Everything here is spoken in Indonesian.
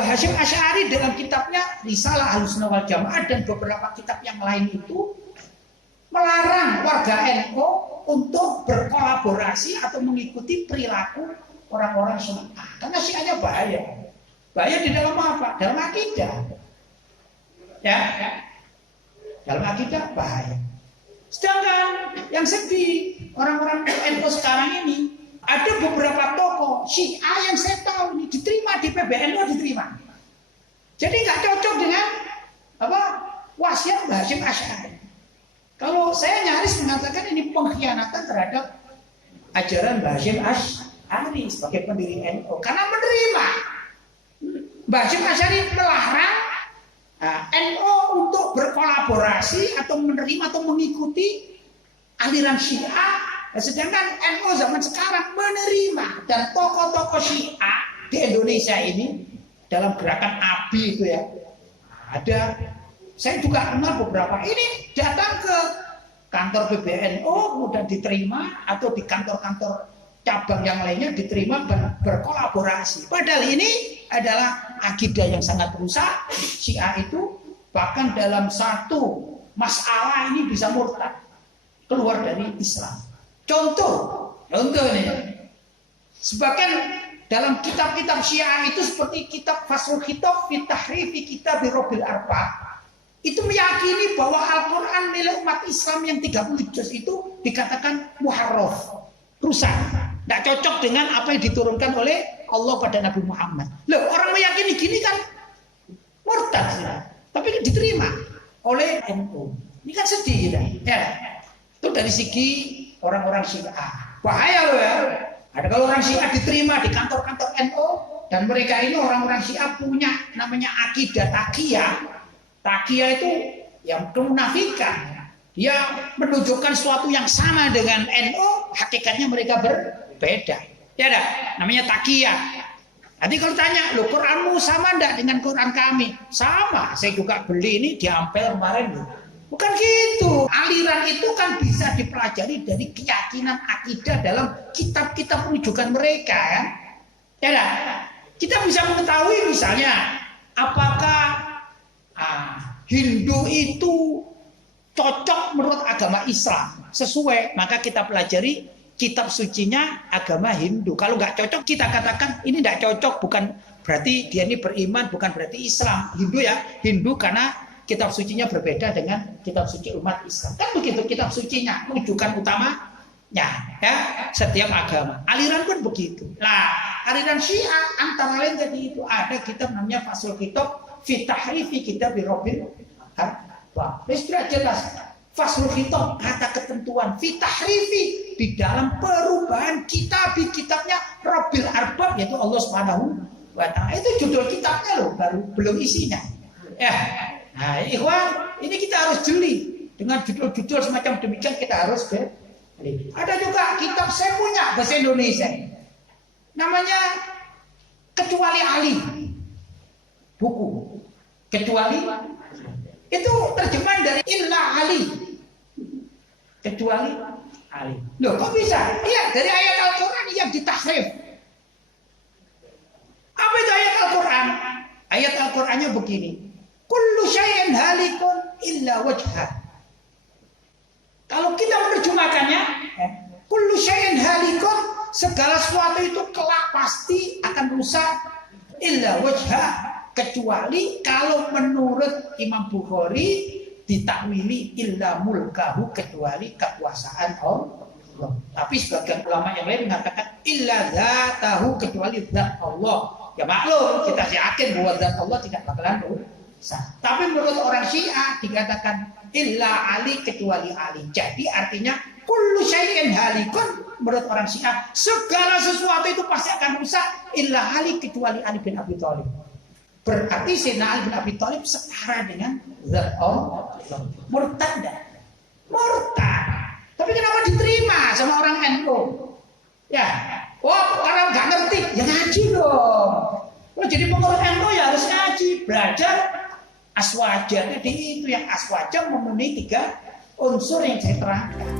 Mbah Hasyim Asy'ari dalam kitabnya Risalah Ahlussunnah wal Jamaah dan beberapa kitab yang lain itu melarang warga NU untuk berkolaborasi atau mengikuti perilaku orang-orang Syiah. Karena Syiahnya bahaya. Bahaya di dalam apa? Dalam akidah. Ya. Dalam akidah bahaya. Sedangkan yang sedih orang-orang NU sekarang ini ada beberapa tokoh Syiah yang saya tahu ini diterima di PBNU diterima. Jadi nggak cocok dengan apa wasiat Mbah Hasyim Asy'ari. Kalau saya nyaris mengatakan ini pengkhianatan terhadap ajaran Mbah Hasyim Asy'ari sebagai pendiri NU karena menerima Mbah Hasyim Asy'ari melarang NU untuk berkolaborasi atau menerima atau mengikuti aliran Syiah, sedangkan NU zaman sekarang menerima dan tokoh-tokoh Syiah di Indonesia ini dalam gerakan ABI itu ya ada. Saya juga kenal beberapa ini datang ke kantor PBNU kemudian diterima atau di kantor-kantor cabang yang lainnya diterima berkolaborasi. Padahal ini adalah akidah yang sangat rusak. Syiah itu bahkan dalam satu masalah ini bisa murtad, keluar dari Islam. Contoh ini. Sebagian dalam kitab-kitab Syiah itu seperti kitab Faslul Khitab fi Tahrifi Kitab Rabbil Arbab. Itu meyakini bahwa Al-Quran milik umat Islam yang 30 juz itu dikatakan muharraf, rusak, tidak cocok dengan apa yang diturunkan oleh Allah pada Nabi Muhammad. Loh, orang meyakini gini kan murtad, tapi diterima oleh NU. Ini kan sedih ya. Itu dari segi orang-orang Syiah. Bahaya loh ya. Ada kalau orang Syiah diterima di kantor-kantor NU dan mereka ini orang-orang Syiah punya namanya akidah taqiyah. Taqiyah itu yang kemunafikan. Dia menunjukkan sesuatu yang sama dengan NU, hakikatnya mereka berbeda. Ya ada, namanya taqiyah. Nanti kalau tanya, "Loh, Quranmu sama enggak dengan Quran kami?" Sama, saya juga beli ini di Ampel kemarin loh. Bukan gitu. Aliran itu kan bisa dipelajari dari keyakinan akidah dalam kitab-kitab rujukan mereka kan. Ya ada. Kita bisa mengetahui misalnya apakah Hindu itu cocok menurut agama Islam sesuai, maka kita pelajari kitab sucinya agama Hindu. Kalau nggak cocok kita katakan ini nggak cocok, bukan berarti dia ini beriman, bukan berarti Islam. Hindu ya Hindu karena kitab sucinya berbeda dengan kitab suci umat Islam. Kan begitu kitab sucinya rujukan utamanya ya setiap agama. Aliran pun begitu. Lah aliran Syiah antara lain tadi itu ada kitab namanya Faslul Khitab fi Tahrifi Kitab Rabbil Arbab. Sudah jelas Faslul Khitab kata ketentuan fi tahrifi di dalam perubahan kitabnya Rabbil Arbab yaitu Allah Subhanahu wa taala. Itu judul kitabnya loh, baru belum isinya. Ya. Nah, ikhwan, ini kita harus jeli dengan judul-judul semacam demikian kita harus beli. Ada juga kitab saya punya bahasa Indonesia. Namanya Kecuali Ali. Buku kecuali itu terjemahan dari illa Ali, kecuali Ali. Loh kok bisa? Iya dari ayat Al-Quran yang ditahrif. Apa itu ayat Al-Quran? Ayat Al-Qurannya begini, kullu syai'in halikun illa wajhah. Kalau kita menerjemahkannya, kullu syai'in halikun, segala sesuatu itu kelak pasti akan rusak illa wajhah, kecuali kalau menurut Imam Bukhari ditakwili illa mulkahu, kecuali kekuasaan Allah. Tapi sebagian ulama yang lain mengatakan illa zatahu, kecuali zat Allah. Ya maklum kita yakin bahwa zat Allah tidak bakalan rusak. Tapi menurut orang Syiah dikatakan illa Ali, kecuali Ali. Jadi artinya kullu syai'in halikun, menurut orang Syiah segala sesuatu itu pasti akan rusak illa Ali, kecuali Ali bin Abi Thalib. Berarti Sayyidina Ali bin Abi Thalib setara dengan zat Allah. Murtad enggak? Murtad. Tapi kenapa diterima sama orang NU? Ya, karena nggak ngerti, ya ngaji dong. Kalau jadi pengurus NU ya harus ngaji, belajar aswaja. Jadi itu yang aswaja memenuhi 3 unsur yang saya terangkan.